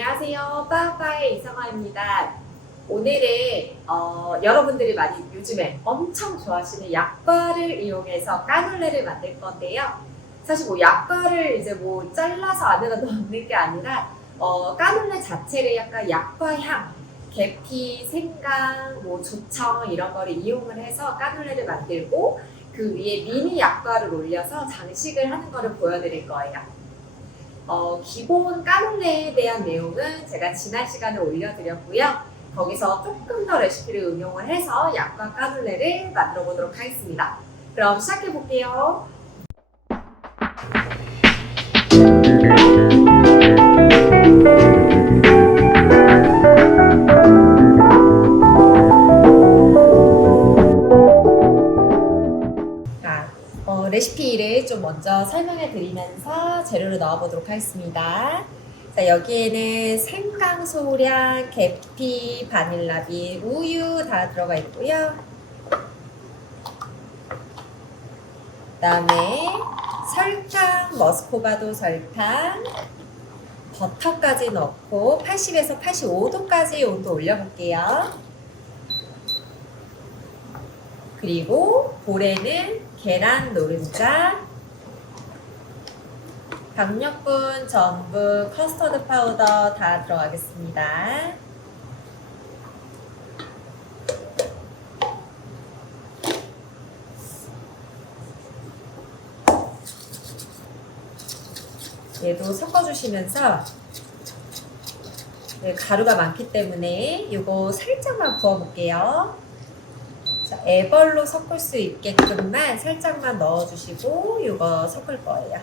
안녕하세요. 빠빠의 이성아입니다. 오늘은 여러분들이 많이 요즘에 엄청 좋아하시는 약과를 이용해서 까눌레를 만들 건데요. 사실 뭐 약과를 이제 뭐 잘라서 안에다 넣는 게 아니라 까눌레 자체를 약간 약과 향, 계피, 생강, 뭐 조청 이런 거를 이용을 해서 까눌레를 만들고 그 위에 미니 약과를 올려서 장식을 하는 거를 보여드릴 거예요. 기본 까눌레에 대한 내용은 제가 지난 시간에 올려드렸고요. 거기서 조금 더 레시피를 응용을 해서 약과 까눌레를 만들어 보도록 하겠습니다. 그럼 시작해 볼게요. 자, 레시피를 좀 먼저 설명해 드리면서 재료를 넣어 보도록 하겠습니다. 자, 여기에는 생강 소량, 계피, 바닐라빈, 우유 다 들어가 있고요. 그다음에 설탕, 머스코바도 설탕, 버터까지 넣고 80에서 85도까지 온도 올려볼게요. 그리고 볼에는 계란 노른자, 박력분, 전분, 커스터드 파우더 다 들어가겠습니다. 얘도 섞어주시면서 가루가 많기 때문에 이거 살짝만 부어볼게요. 자, 애벌로 섞을 수 있게끔만 살짝만 넣어주시고 이거 섞을 거예요.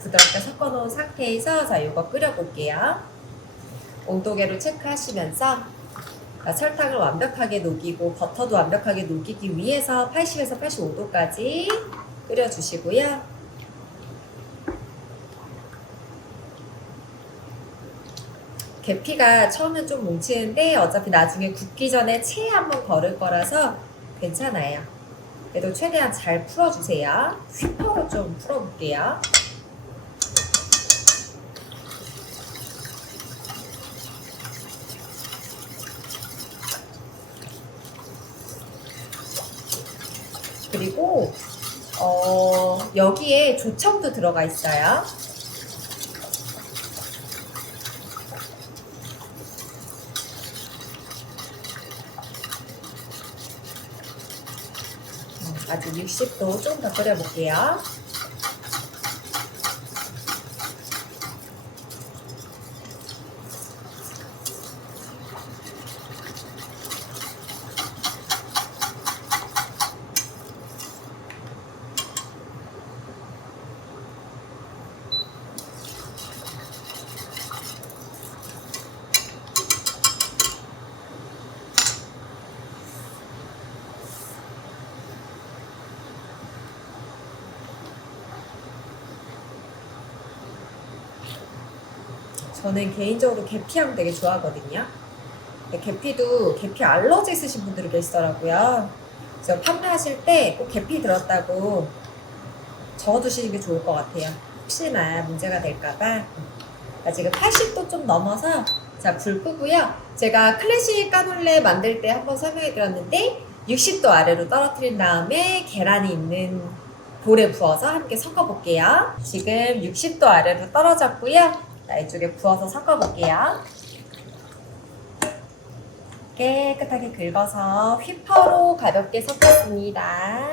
부드럽게 섞어놓은 상태에서 자 이거 끓여볼게요. 온도계로 체크하시면서 설탕을 완벽하게 녹이고 버터도 완벽하게 녹이기 위해서 80에서 85도까지 끓여주시고요. 계피가 처음엔 좀 뭉치는데 어차피 나중에 굽기 전에 체에 한번 걸을 거라서 괜찮아요. 그래도 최대한 잘 풀어주세요. 휘퍼로 좀 풀어볼게요. 그리고 여기에 조청도 들어가 있어요. 아직 60도 좀 더 끓여볼게요. 저는 개인적으로 계피향 되게 좋아하거든요. 계피도 계피 알러지 있으신 분들이 계시더라고요. 그래서 판매하실 때 꼭 계피 들었다고 적어두시는 게 좋을 것 같아요. 혹시나 문제가 될까봐. 지금 80도 좀 넘어서 자, 불 끄고요. 제가 클래식 까놀레 만들 때 한번 설명해 드렸는데 60도 아래로 떨어뜨린 다음에 계란이 있는 볼에 부어서 함께 섞어 볼게요. 지금 60도 아래로 떨어졌고요. 자, 이쪽에 부어서 섞어 볼게요. 깨끗하게 긁어서 휘퍼로 가볍게 섞었습니다.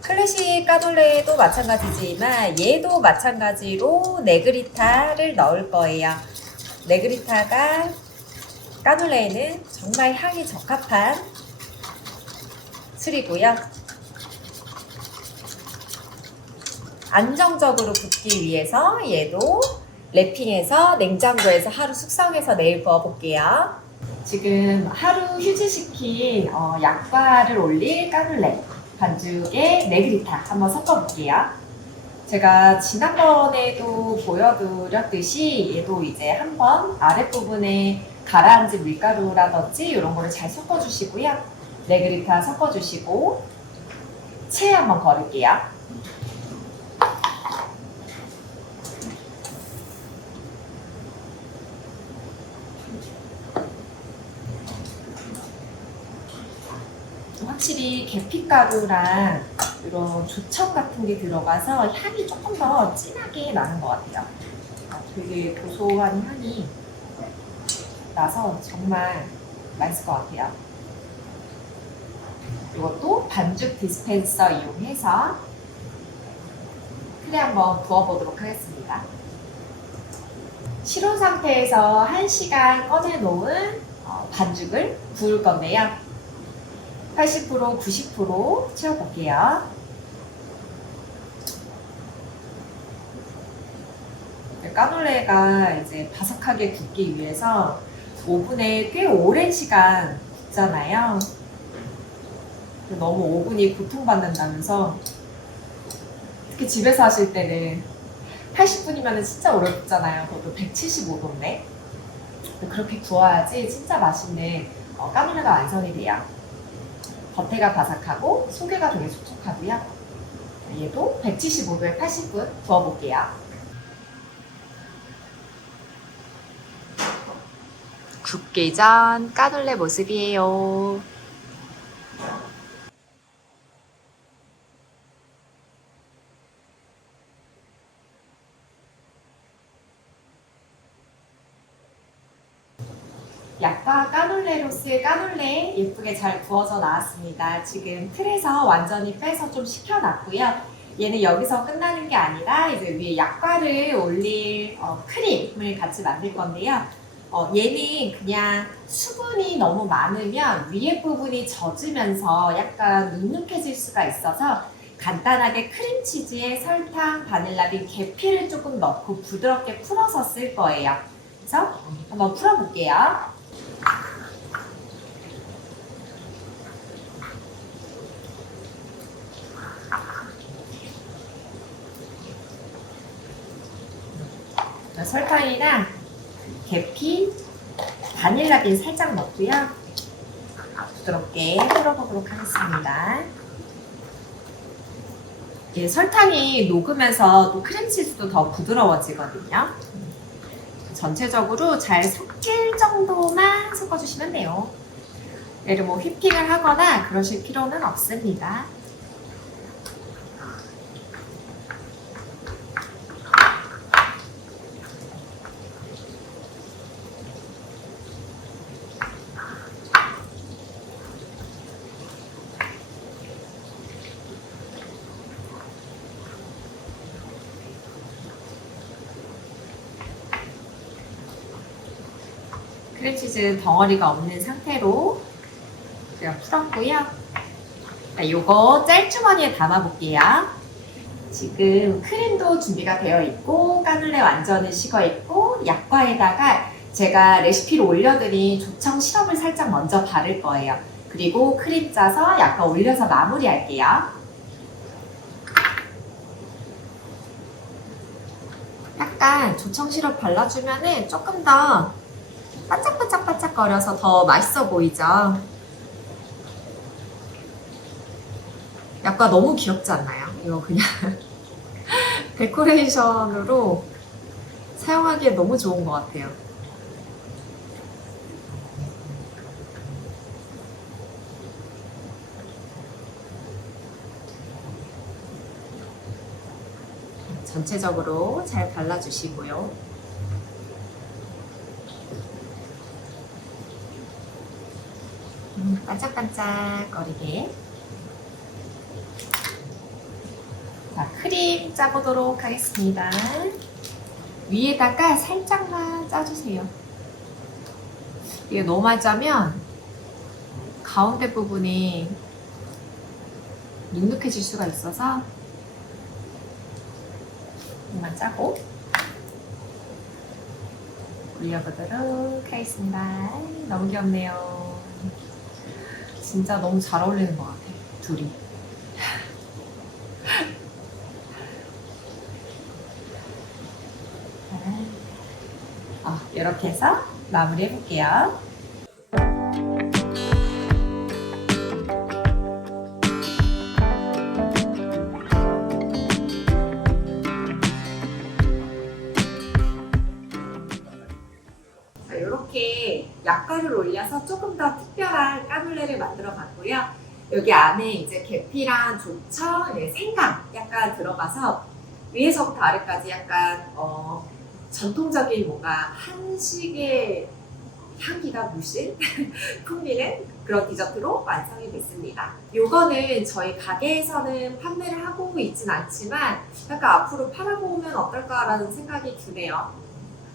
클래식 까놀레도 마찬가지지만 얘도 마찬가지로 네그리타를 넣을 거예요. 네그리타가 까놀레에는 정말 향이 적합한 술이고요. 안정적으로 굽기 위해서 얘도 랩핑해서 냉장고에서 하루 숙성해서 내일 부어볼게요. 지금 하루 휴지시킨 약과를 올릴 까눌레 반죽에 네그리타 한번 섞어볼게요. 제가 지난번에도 보여드렸듯이 얘도 이제 한번 아랫부분에 가라앉은 밀가루라든지 이런 거를 잘 섞어주시고요. 네그리타 섞어주시고 체에 한번 걸을게요. 확실히 계피가루랑 이런 조청 같은 게 들어가서 향이 조금 더 진하게 나는 것 같아요. 되게 고소한 향이 나서 정말 맛있을 것 같아요. 이것도 반죽 디스펜서 이용해서 틀에 한번 부어보도록 하겠습니다. 실온 상태에서 1시간 꺼내놓은 반죽을 부을 건데요. 80%, 90% 채워볼게요. 까놀레가 이제 바삭하게 굽기 위해서 오븐에 꽤 오랜 시간 굽잖아요. 너무 오븐이 고통받는다면서 특히 집에서 하실 때는 80분이면 진짜 오래 굽잖아요. 그것도 175도인데 그렇게 구워야지 진짜 맛있는 까놀레가 완성이 돼요. 겉에가 바삭하고 속에가 되게 촉촉하고요. 얘도 175도에 80분 구워볼게요. 굽기 전 까놀레 모습이에요. 약과 까놀레로스 까놀레 예쁘게 잘 구워져 나왔습니다. 지금 틀에서 완전히 빼서 좀 식혀놨고요. 얘는 여기서 끝나는 게 아니라 이제 위에 약과를 올릴 크림을 같이 만들 건데요. 얘는 그냥 수분이 너무 많으면 위에 부분이 젖으면서 약간 눅눅해질 수가 있어서 간단하게 크림치즈에 설탕, 바닐라빈, 계피를 조금 넣고 부드럽게 풀어서 쓸 거예요. 그래서 한번 풀어볼게요. 설탕이랑 계피, 바닐라빈 살짝 넣고요. 부드럽게 풀어보도록 하겠습니다. 설탕이 녹으면서 또 크림치즈도 더 부드러워지거든요. 전체적으로 잘 섞일 정도만 섞어주시면 돼요. 얘를 뭐 휘핑을 하거나 그러실 필요는 없습니다. 크림치즈 덩어리가 없는 상태로 제가 풀었고요. 요거 짤주머니에 담아볼게요. 지금 크림도 준비가 되어 있고 까눌레 완전히 식어 있고 약과에다가 제가 레시피로 올려드린 조청 시럽을 살짝 먼저 바를 거예요. 그리고 크림 짜서 약과 올려서 마무리할게요. 약간 조청 시럽 발라주면은 조금 더 반짝반짝반짝거려서 더 맛있어 보이죠? 약간 너무 귀엽지 않나요? 이거 그냥 데코레이션으로 사용하기에 너무 좋은 것 같아요. 전체적으로 잘 발라주시고요. 반짝반짝거리게. 자, 크림 짜보도록 하겠습니다. 위에다가 살짝만 짜주세요. 이게 너무 많이 짜면 가운데 부분이 눅눅해질 수가 있어서 이만 짜고 올려보도록 하겠습니다. 너무 귀엽네요. 진짜 너무 잘 어울리는 것 같아요, 둘이. 이렇게 해서 마무리 해볼게요. 자, 이렇게 약과를 올려서 조금 더 특별한 까눌레를 만들어 봤고요. 여기 안에 이제 계피랑 조청, 생강 약간 들어가서 위에서부터 아래까지 약간 전통적인 뭔가 한식의 향기가 물씬 풍기는 그런 디저트로 완성이 됐습니다. 요거는 저희 가게에서는 판매를 하고 있진 않지만 약간 앞으로 팔아보면 어떨까라는 생각이 드네요.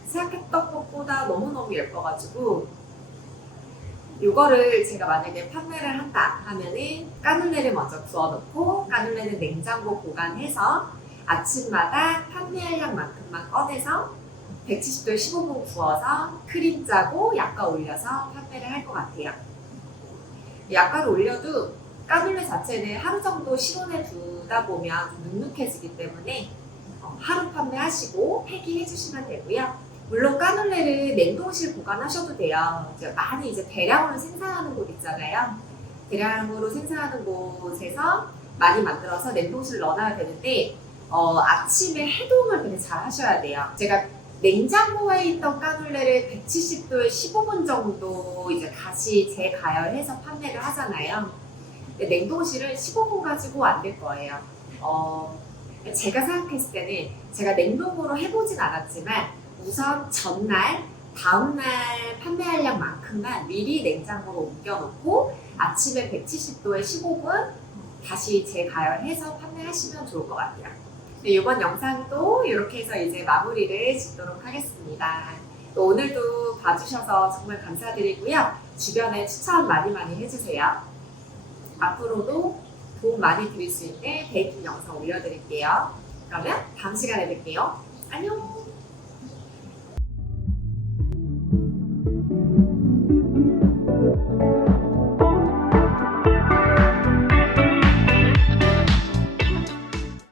생각했던 것보다 너무너무 예뻐가지고 이거를 제가 만약에 판매를 한다 하면은 까눌레를 먼저 구워놓고 까눌레는 냉장고 보관해서 아침마다 판매할 양만큼만 꺼내서 170도에 15분 구워서 크림 짜고 약과 올려서 판매를 할 것 같아요. 약과를 올려도 까눌레 자체는 하루 정도 실온에 두다 보면 좀 눅눅해지기 때문에 하루 판매하시고 폐기해 주시면 되고요. 물론 까눌레를 냉동실 보관하셔도 돼요. 많이 이제 대량으로 생산하는 곳 있잖아요. 대량으로 생산하는 곳에서 많이 만들어서 냉동실 넣어놔야 되는데 아침에 해동을 되게 잘 하셔야 돼요. 제가 냉장고에 있던 까눌레를 170도에 15분 정도 이제 다시 재가열해서 판매를 하잖아요. 근데 냉동실은 15분 가지고 안 될 거예요. 제가 생각했을 때는 제가 냉동으로 해보진 않았지만 우선 전날, 다음날 판매할 양만큼만 미리 냉장고로 옮겨놓고 아침에 170도에 15분 다시 재가열해서 판매하시면 좋을 것 같아요. 네, 이번 영상도 이렇게 해서 이제 마무리를 짓도록 하겠습니다. 또 오늘도 봐주셔서 정말 감사드리고요. 주변에 추천 많이 해주세요. 앞으로도 도움 많이 드릴 수 있는 베이킹 영상 올려드릴게요. 그러면 다음 시간에 뵐게요. 안녕!